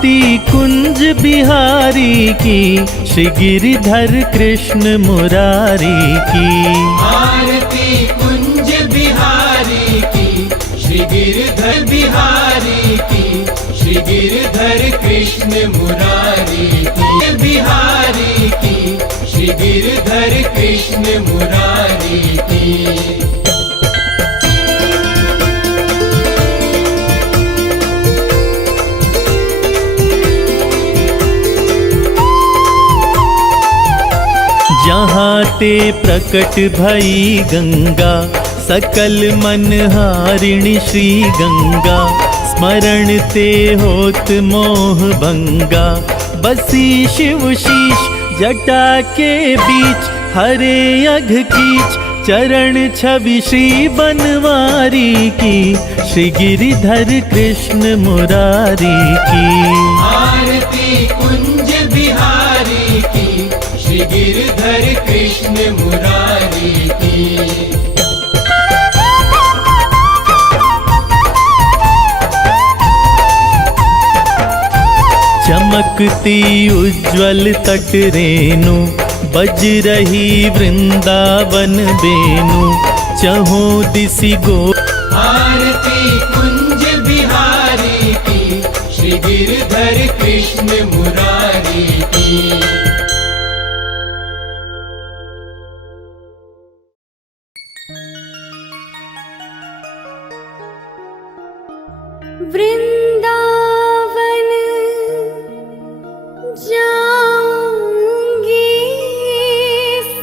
आरती कुंज बिहारी की, श्री गिरिधर कृष्ण मुरारी की। आरती कुंज बिहारी की, श्री गिरिधर बिहारी की, श्री गिरिधर कृष्ण मुरारी की। बिहारी की, श्री गिरिधर कृष्ण मुरारी की। जहाँ ते प्रकट भई गंगा, सकल मनहारिणी श्री गंगा। स्मरण ते होत मोह भंगा, बसी शिव शीश जटा के बीच। हरे अघ कीच चरण छवि श्री बनवारी की, श्री गिरिधर कृष्ण मुरारी की। आरती कुंज बिहारी की, श्री गिरिधर कृष्ण मुरारी की। चमकती उज्ज्वल तट रेणु, बज रही वृंदावन बेनु। चहों दिसि गो आरती कुंज बिहारी की, श्री गिरिधर कृष्ण मुरारी की। वृंदावन जाऊंगी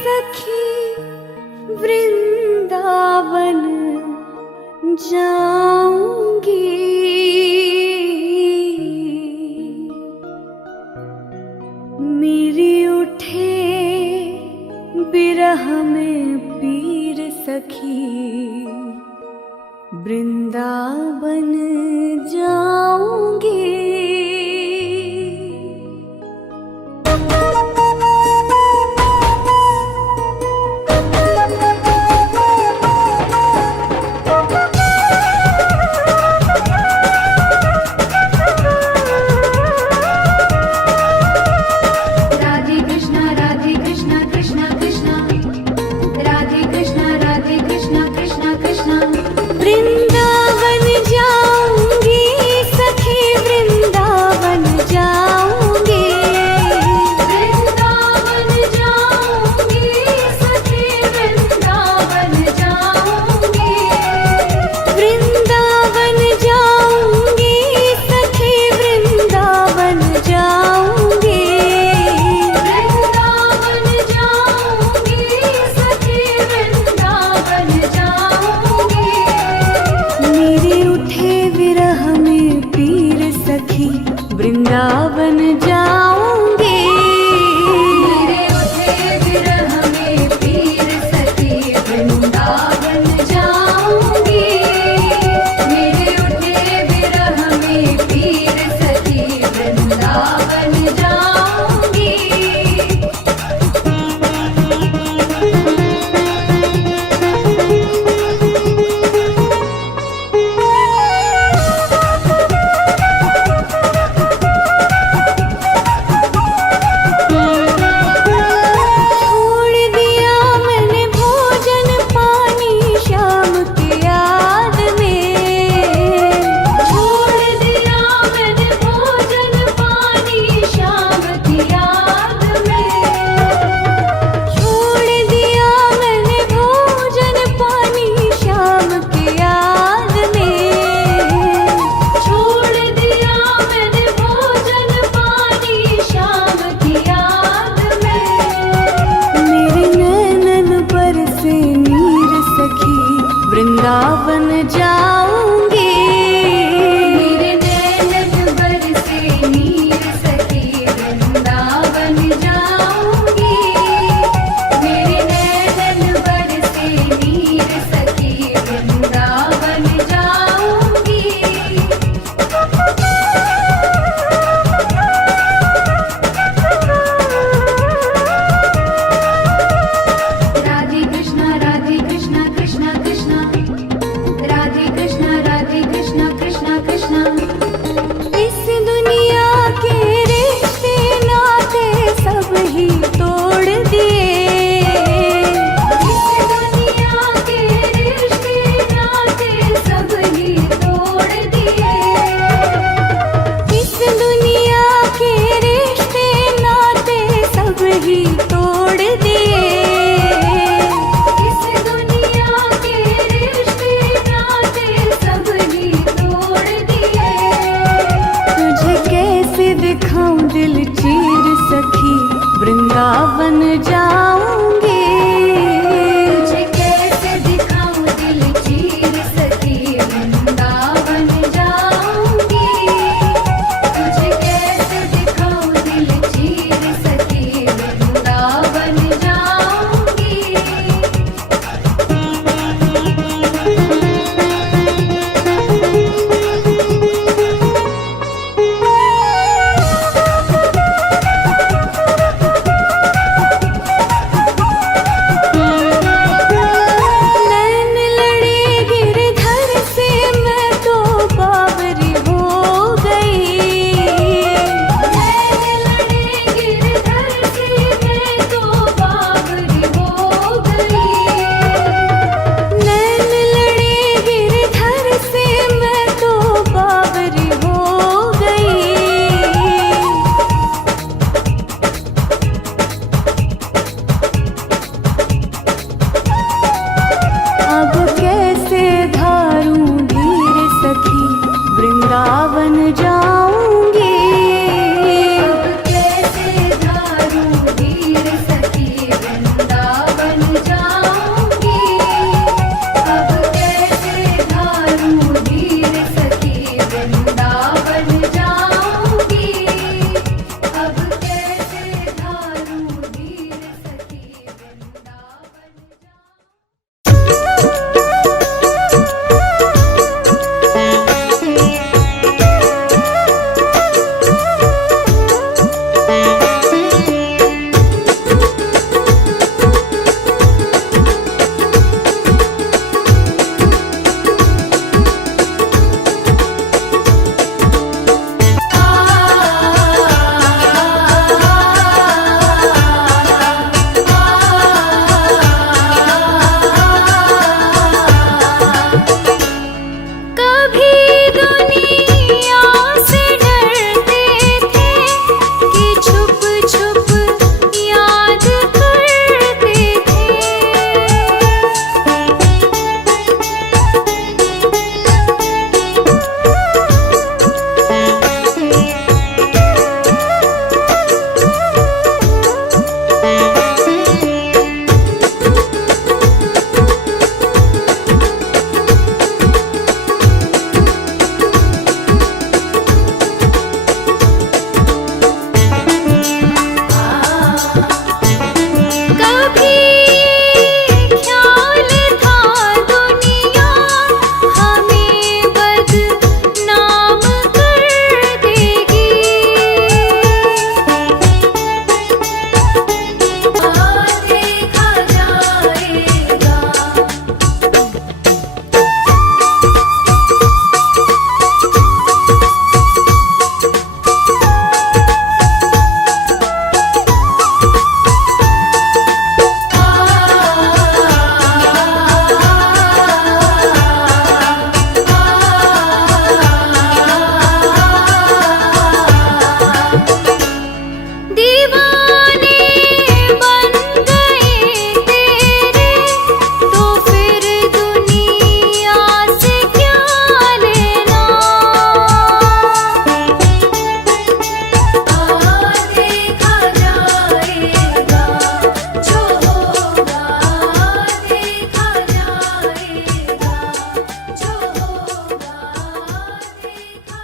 सखी, वृंदावन जाऊंगी। मेरी उठे बिरह में पीर सखी, वृंदावन जाऊंगी। राधे कृष्णा राधे कृष्णा कृष्णा कृष्णा, राधे कृष्णा राधे कृष्णा कृष्णा कृष्णा। वृंदावन जाऊंगी सखी, वृंदावन वृंदावन जाऊंगी। तुझे कैसे दिखाऊं दिल चीर सखी वृंदावन जाऊंगी। तुझे कैसे दिखाऊं दिल चीर सखी वृंदावन जाऊंगी। नैन लड़े गिरधर से मैं तो बावरी हो गई। नैन लड़े गिरधर से मैं तो बावरी हो गई। नैन लड़े गिरधर से मैं तो बावरी हो गई। अब कैसे धारूं धीर सखी वृंदावन जाऊंगी। अब कैसे धारूं धीर सखी वृंदावन जाऊंगी। अब कैसे धारूं धीर सखी वृंदावन जाऊंगी। अब कैसे धारूं धीर सखी वृंदावन जाऊंगी। कभी दुनिया से डरते थे कि छुप छुप याद करते थे। कभी ख्याल था दुनिया हमें बदनाम कर देगी। देखा जाएगा। दीवाने बन गए तेरे तो फिर दुनिया से क्या लेना। देखा जाएगा जो होगा। देखा जाएगा जो होगा। देखा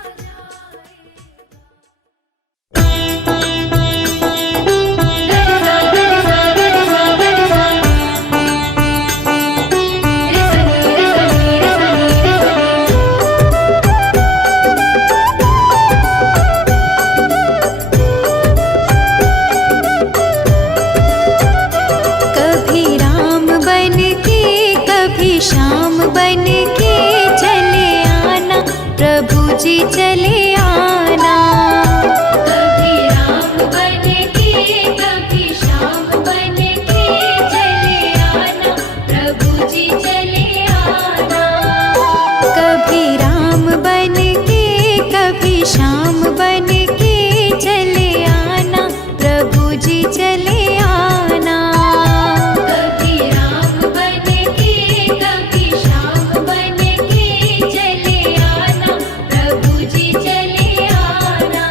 कभी राम बन के कभी श्याम बन के चले आना प्रभु जी चले आना। कभी राम बन के कभी श्याम बन के चले आना प्रभु जी चले आना। कभी राम बन के कभी श्याम बन के चले आना प्रभु जी चले आना। कभी राम बन के कभी श्याम बन के चले आना प्रभु जी चले आना।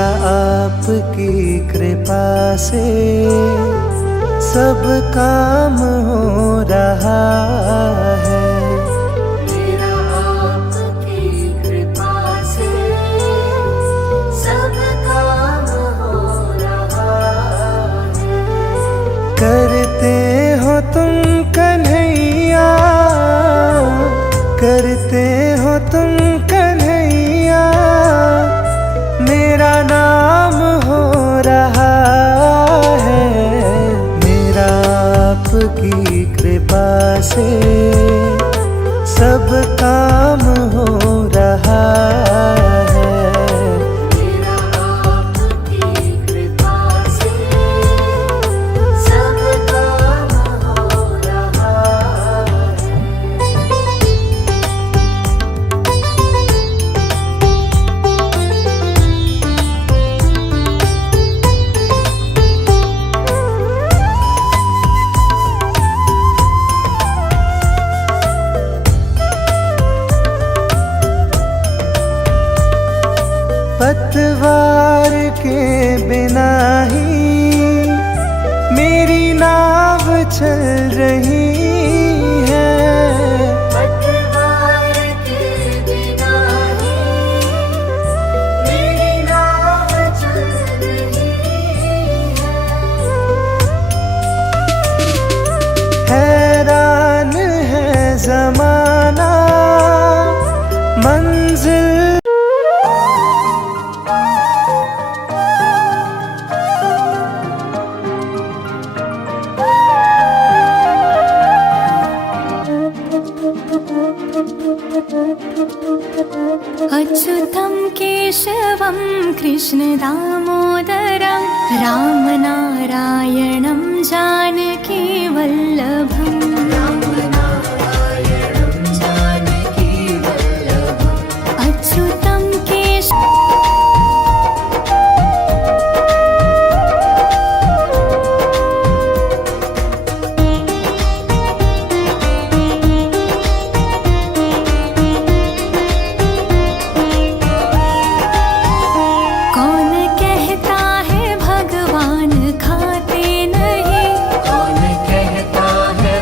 मेरा आपकी कृपा से सब काम हो रहा है। मेरा आपकी कृपा से सब काम हो रहा है। करते हो तुम कन्हैया, करते हो तुम कन्हैया, मेरा नाम हो रहा है। मेरा आपकी कृपा से सब काम हो रहा है। मेरा आपकी कृपा से सब काम हो रहा है। पतवार के बिना ही मेरी नाव चल रही है। पतवार के बिना ही मेरी नाव चल रही है। हैरान है जमाना मंजिल अच्युतं केशवं कृष्णदामोदरं रामनारायणं जानकी वल्लभम्। अच्युतं कौन कहता है भगवान खाते नहीं? कौन कहता है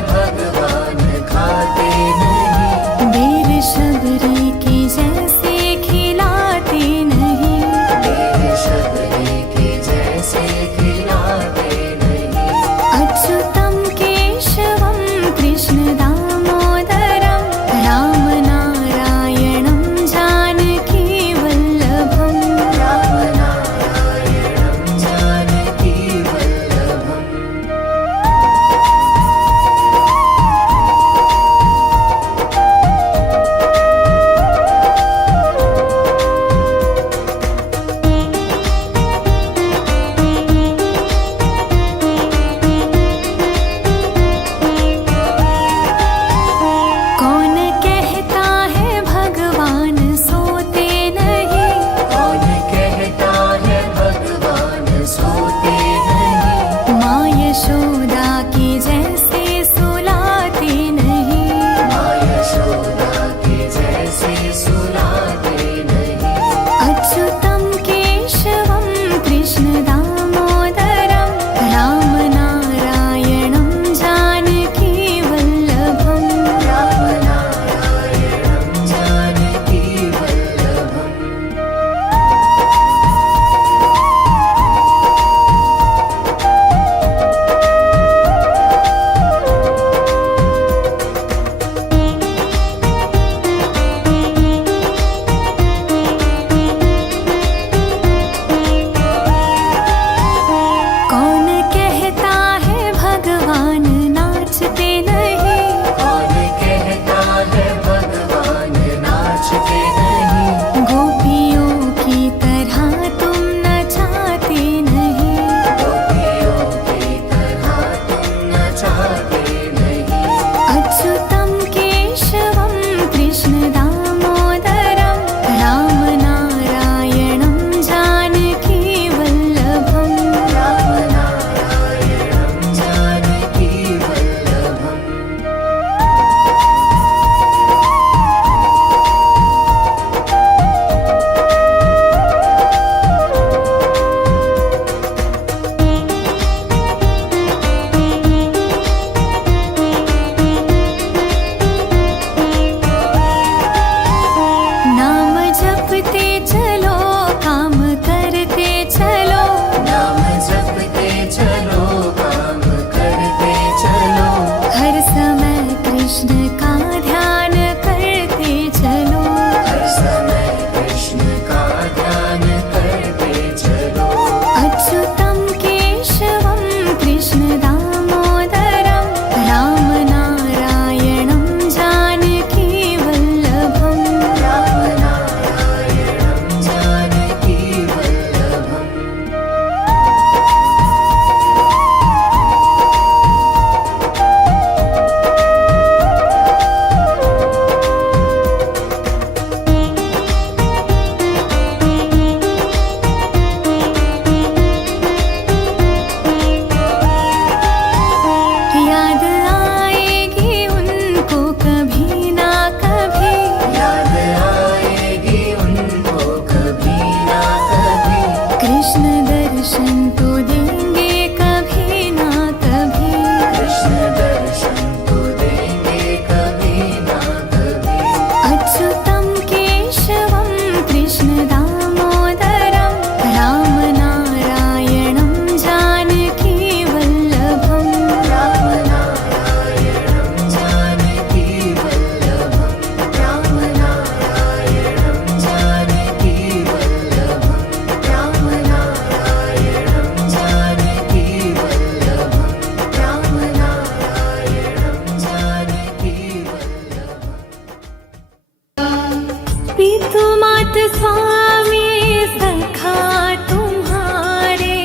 नाथ स्वामी सखा तुम्हारे,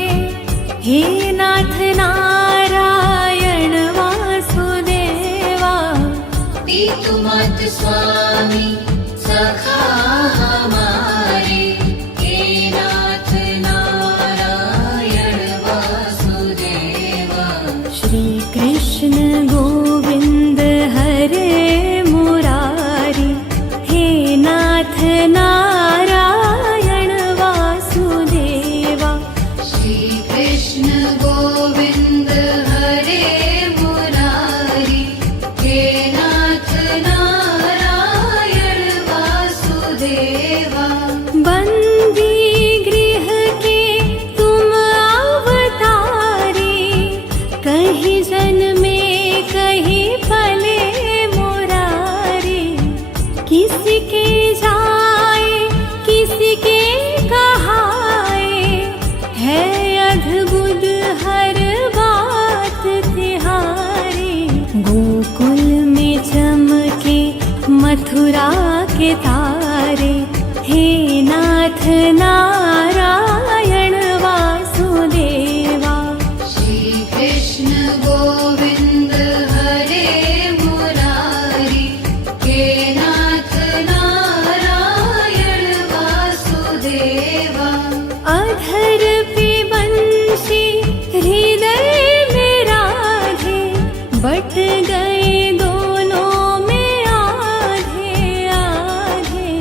हे नाथ नारायण वासुदेवा। पीतुमत स्वामी सखा हमारे, हे नाथ नारायण वासुदेवा। श्री कृष्ण गोविंद हरे मुरारी, हे नाथ नारायण वासुदेवा। श्री कृष्ण गोविंद हरे मुरारी, हे नाथ नारायण वासुदेवा। बंदी गृह के तुम अवतारी, कहीं जन्मे कहीं पले मुरारी। किसके जाए किसके कहाए, है अद्भुत हर बात तिहारी। गोकुल में चमके मथुरा के तारे, हे नाथ नारायण वासुदेवा। श्री कृष्ण गोविंद हरे मुरारी, हे नाथ नारायण वासुदेवा। अधर पे बंशी हृदय में राधे, बट गए दोनों में आधे आधे।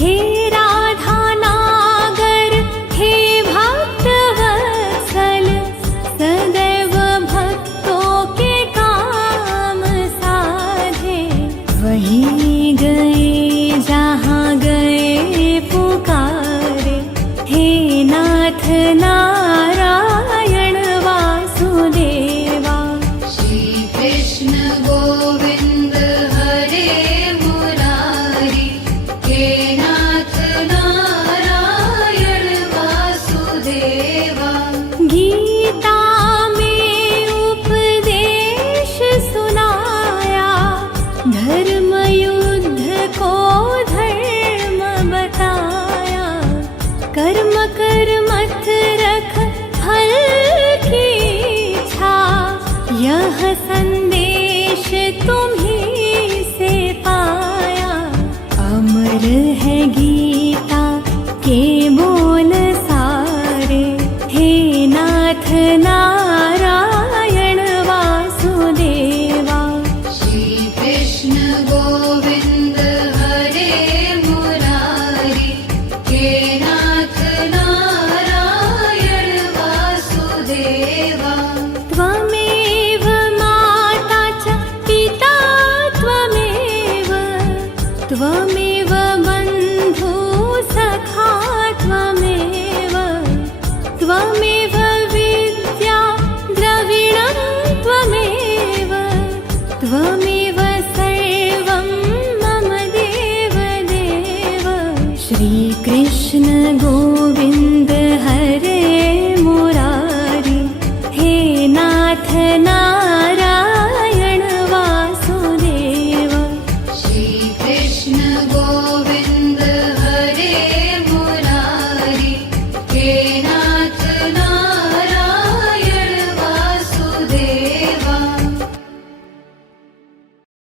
हे राधा नागर, हे भक्त वत्सल, सदैव भक्तों के काम साधे। वहीं गए जहाँ गए पुकारे, हे नाथ नारायण वासुदेवा। श्री कृष्ण गोविंद हरे मुरारी, हे नाथ नारायण वासुदेवा। गीता में उपदेश सुनाया, धर्म युद्ध को धर्म बताया। कर्म कर मत रख फल की इच्छा, यह संदेश तुम्हीं से पाया। अमर है गीता के बोल सारे, हे नाथ नारायण वासुदेवा। श्री कृष्ण गोविंद हरे मुरारी, हे नाथ नारायण वासुदेवा। त्वमेव माता च पिता त्वमेव, त्वमेव बन्धु सखा त्वमेव। त्वमेव विद्या द्रविणं त्वमेव, त्वमेव सर्वं मम देव देव। श्री कृष्ण गोविंद हरे मुरारी, हे नाथ नारायण वासुदेवा। श्री कृष्ण गोविंद हरे मुरारी, हे